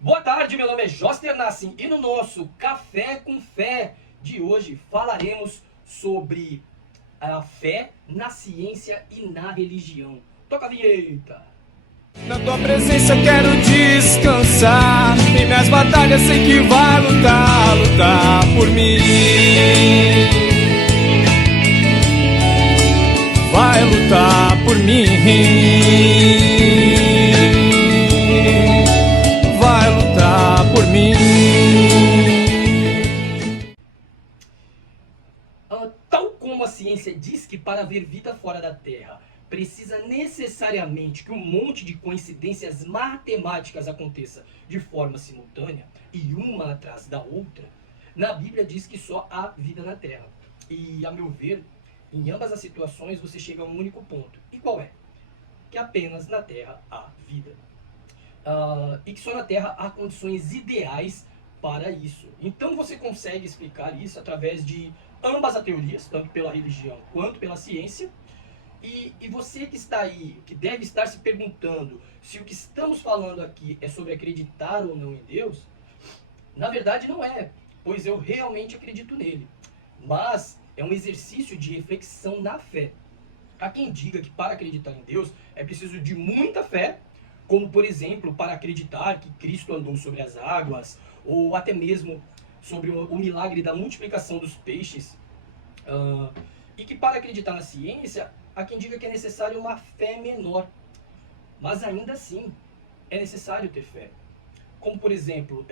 Boa tarde, meu nome é Joster Nassim e no nosso Café com Fé de hoje falaremos sobre a fé na ciência e na religião. Toca a vinheta! Na tua presença quero descansar. Em minhas batalhas sei que vai lutar por mim. Vai lutar por mim. Vai lutar por mim. Tal como a ciência diz que para haver vida fora da Terra precisa necessariamente que um monte de coincidências matemáticas aconteça de forma simultânea e uma atrás da outra, na Bíblia diz que só há vida na Terra. E, a meu ver, em ambas as situações você chega a um único ponto. E qual é? Que apenas na Terra há vida. E que só na Terra há condições ideais para isso. Então você consegue explicar isso através de ambas as teorias, tanto pela religião quanto pela ciência. E você que está aí, que deve estar se perguntando se o que estamos falando aqui é sobre acreditar ou não em Deus, na verdade não é, pois eu realmente acredito nele. Mas é um exercício de reflexão na fé. Há quem diga que para acreditar em Deus é preciso de muita fé, como por exemplo para acreditar que Cristo andou sobre as águas, ou até mesmo sobre o milagre da multiplicação dos peixes. E que para acreditar na ciência, há quem diga que é necessário uma fé menor. Mas ainda assim, é necessário ter fé. Como por exemplo,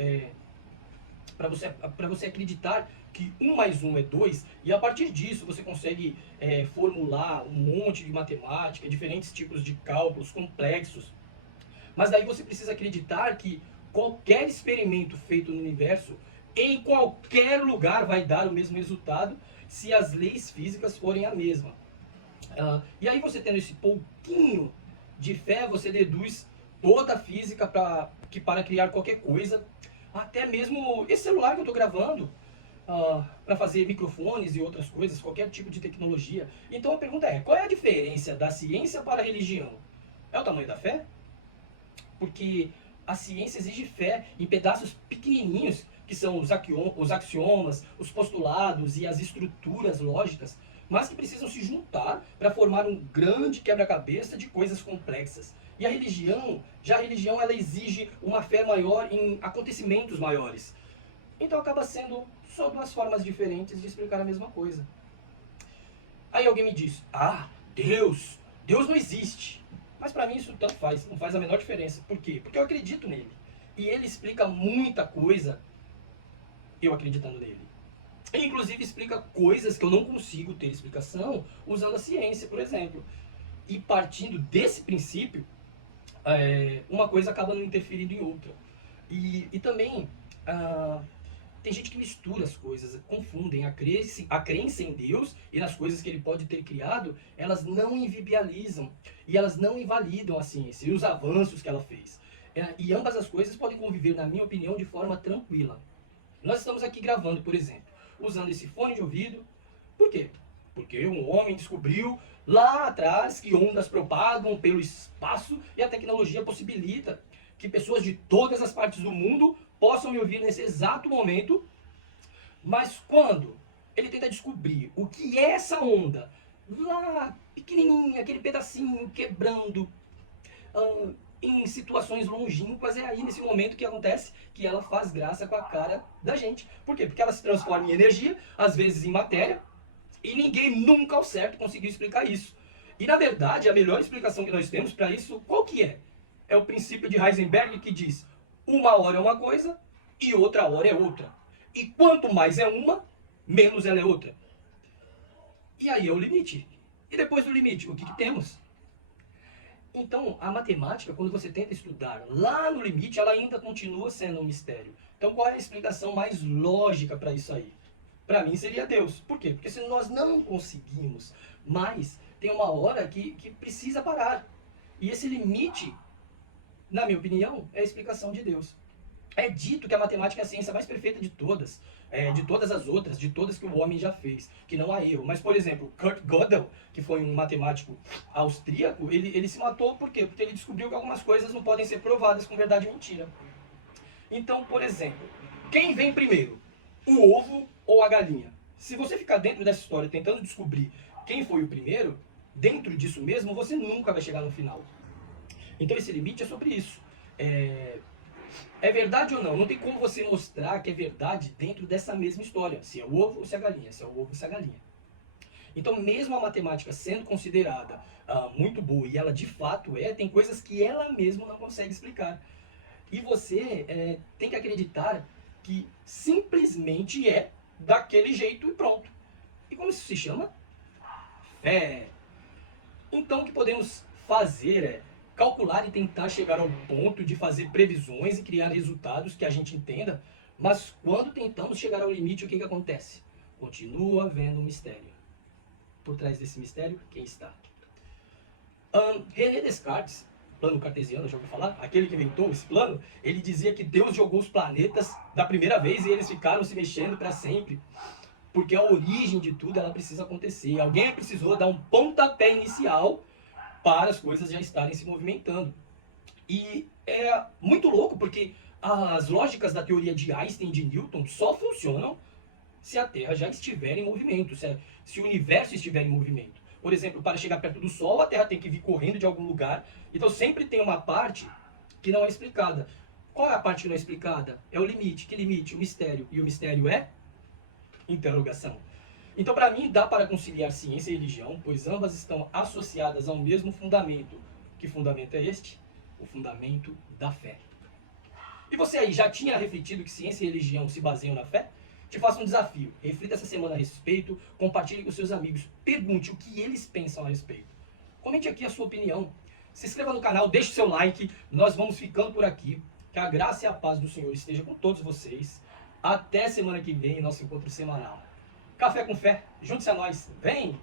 para você acreditar que 1 mais 1 é 2, e a partir disso você consegue formular um monte de matemática, diferentes tipos de cálculos complexos. Mas daí você precisa acreditar que qualquer experimento feito no universo, em qualquer lugar, vai dar o mesmo resultado se as leis físicas forem a mesma. E aí você tendo esse pouquinho de fé, você deduz toda a física para criar qualquer coisa, até mesmo esse celular que eu estou gravando, para fazer microfones e outras coisas, qualquer tipo de tecnologia. Então a pergunta é, qual é a diferença da ciência para a religião? É o tamanho da fé? Porque a ciência exige fé em pedaços pequenininhos, que são os axiomas, os postulados e as estruturas lógicas, mas que precisam se juntar para formar um grande quebra-cabeça de coisas complexas. E a religião, ela exige uma fé maior em acontecimentos maiores. Então acaba sendo só duas formas diferentes de explicar a mesma coisa. Aí alguém me diz, Deus não existe. Mas para mim isso tanto faz, não faz a menor diferença. Por quê? Porque eu acredito nele. E ele explica muita coisa eu acreditando nele. Inclusive explica coisas que eu não consigo ter explicação usando a ciência, por exemplo. E partindo desse princípio, uma coisa acaba não interferindo em outra. E também tem gente que mistura as coisas, confundem a crença em Deus e nas coisas que ele pode ter criado, elas não inviabilizam e elas não invalidam a ciência e os avanços que ela fez. E ambas as coisas podem conviver, na minha opinião, de forma tranquila. Nós estamos aqui gravando, por exemplo, usando esse fone de ouvido. Por quê? Porque um homem descobriu lá atrás que ondas propagam pelo espaço e a tecnologia possibilita que pessoas de todas as partes do mundo possam me ouvir nesse exato momento. Mas quando ele tenta descobrir o que é essa onda, lá pequenininha, aquele pedacinho quebrando, em situações longínquas, é aí nesse momento que acontece que ela faz graça com a cara da gente. Por quê? Porque ela se transforma em energia, às vezes em matéria, e ninguém nunca ao certo conseguiu explicar isso. E na verdade, a melhor explicação que nós temos para isso, qual que é? É o princípio de Heisenberg que diz, uma hora é uma coisa e outra hora é outra. E quanto mais é uma, menos ela é outra. E aí é o limite. E depois do limite, o que temos? Então, a matemática, quando você tenta estudar lá no limite, ela ainda continua sendo um mistério. Então, qual é a explicação mais lógica para isso aí? Para mim seria Deus. Por quê? Porque se nós não conseguimos mais, tem uma hora que precisa parar. E esse limite, na minha opinião, é a explicação de Deus. É dito que a matemática é a ciência mais perfeita de todas as outras, de todas que o homem já fez, que não há erro. Mas, por exemplo, Kurt Gödel, que foi um matemático austríaco, ele se matou por quê? Porque ele descobriu que algumas coisas não podem ser provadas com verdade e mentira. Então, por exemplo, quem vem primeiro? O ovo ou a galinha? Se você ficar dentro dessa história tentando descobrir quem foi o primeiro, dentro disso mesmo, você nunca vai chegar no final. Então esse limite é sobre isso. É verdade ou não? Não tem como você mostrar que é verdade dentro dessa mesma história. Se é o ovo ou se é a galinha. Se é o ovo ou se é a galinha. Então, mesmo a matemática sendo considerada muito boa, e ela de fato tem coisas que ela mesma não consegue explicar. E você tem que acreditar que simplesmente é daquele jeito e pronto. E como isso se chama? Fé. Então, o que podemos fazer é calcular e tentar chegar ao ponto de fazer previsões e criar resultados que a gente entenda, mas quando tentamos chegar ao limite, o que acontece? Continua havendo um mistério. Por trás desse mistério, quem está? René Descartes, plano cartesiano, já ouviu falar? Aquele que inventou esse plano, ele dizia que Deus jogou os planetas da primeira vez e eles ficaram se mexendo para sempre. Porque a origem de tudo, ela precisa acontecer. Alguém precisou dar um pontapé inicial para as coisas já estarem se movimentando. E é muito louco, porque as lógicas da teoria de Einstein e de Newton só funcionam se a Terra já estiver em movimento, se o universo estiver em movimento. Por exemplo, para chegar perto do Sol, a Terra tem que vir correndo de algum lugar. Então sempre tem uma parte que não é explicada. Qual é a parte que não é explicada? É o limite. Que limite? O mistério. E o mistério é? Interrogação. Então, para mim, dá para conciliar ciência e religião, pois ambas estão associadas ao mesmo fundamento. Que fundamento é este? O fundamento da fé. E você aí, já tinha refletido que ciência e religião se baseiam na fé? Te faço um desafio. Reflita essa semana a respeito, compartilhe com seus amigos, pergunte o que eles pensam a respeito. Comente aqui a sua opinião. Se inscreva no canal, deixe seu like. Nós vamos ficando por aqui. Que a graça e a paz do Senhor esteja com todos vocês. Até semana que vem, nosso encontro semanal. Café com Fé, junte-se a nós. Vem!